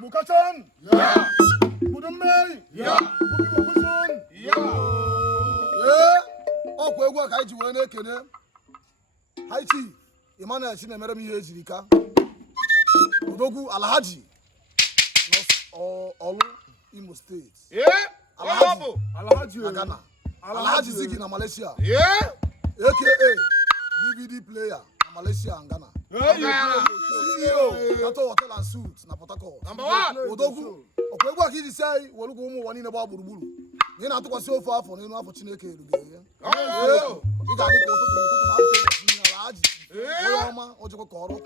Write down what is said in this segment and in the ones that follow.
Bukatan. Yeah. Budumei. Yeah. Bukusun. Ọkwa egwu a ka anyị ji wee na-ekene High Chief Emmanuel Chinemere m ihe ejiri ka Odogwu Alhaji Olu Imo State. Alhaji na Ghana. Alhaji Ziggy na Malaysia. AKA DVD player na Malaysia and Ghana. CEO Kato Hotel and Suites na Port Harcourt. Odogwu ọkwa egwu a ka iji si anyị welụkwa ụmụ ụwa niile gba gburugburu. Ị na-atụkwasị ofe afọ n'elu afọ Chineke erughị ya. Ị ga-adị ka ụtụtụ na ụbọchị niile Alhaji onye ọma o jikwa ka ọrụ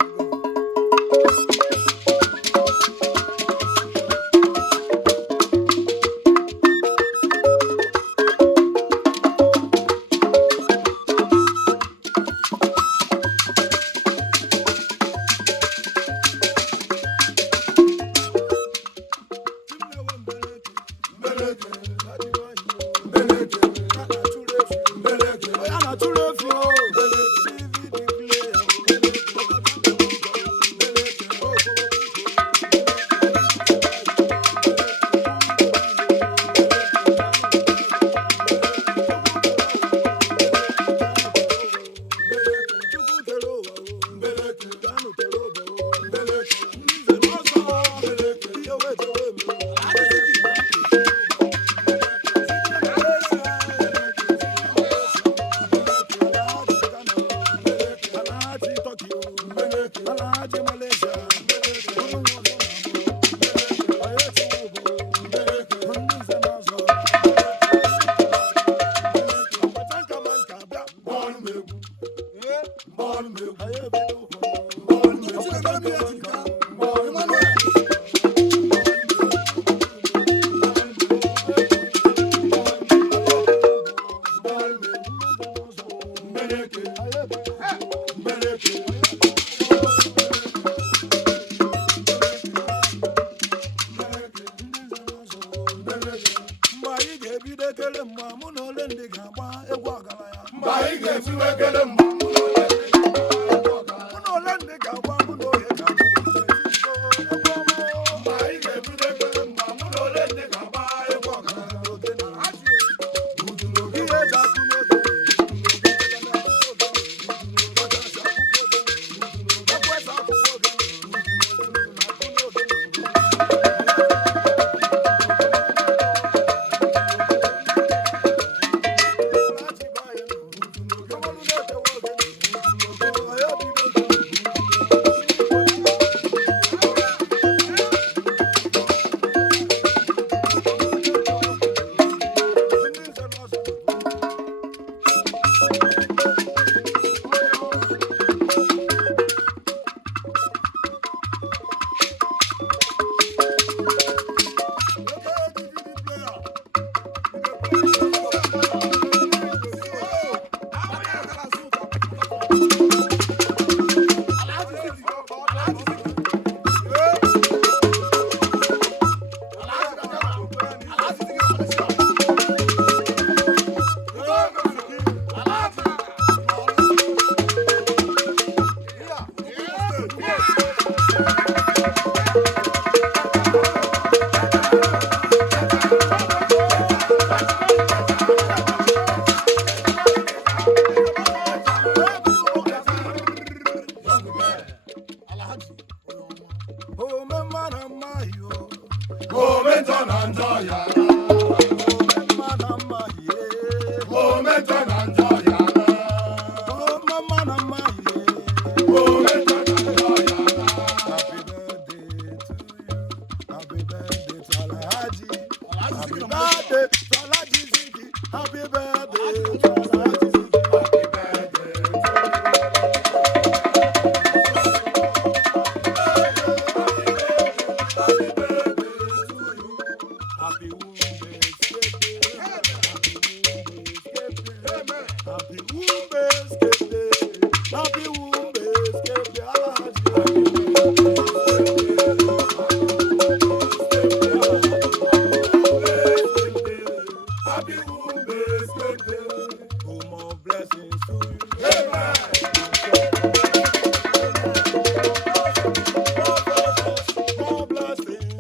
More blessings.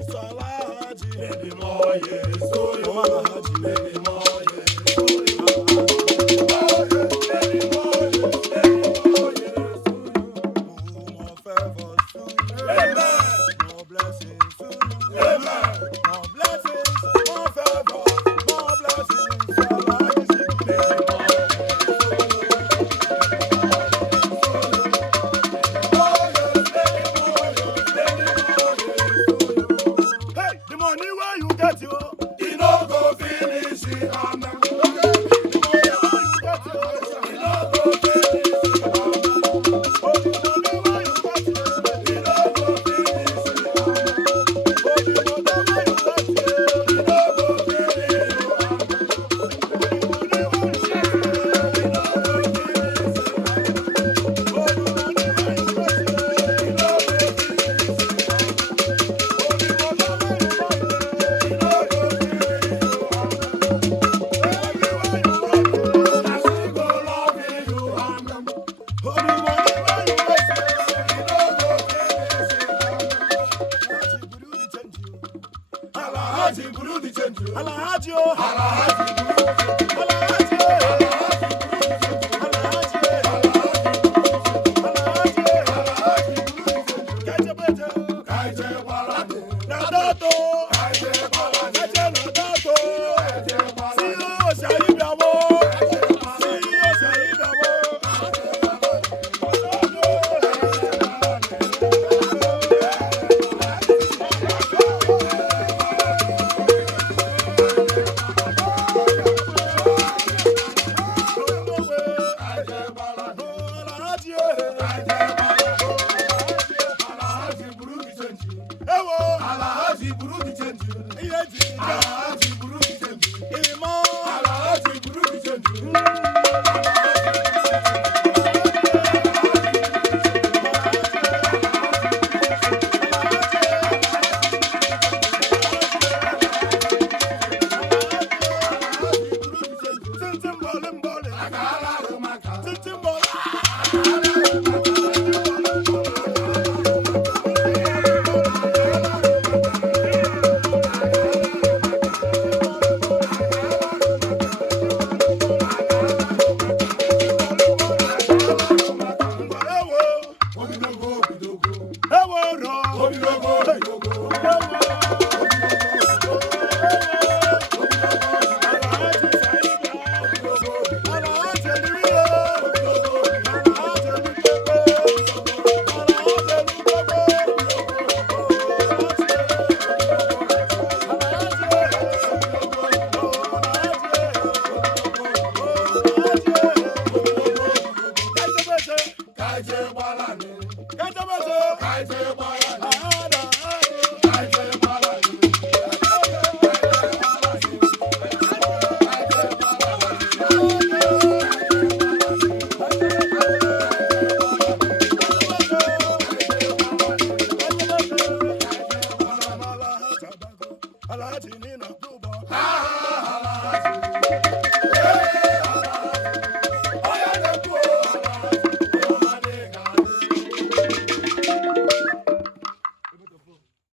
Kaije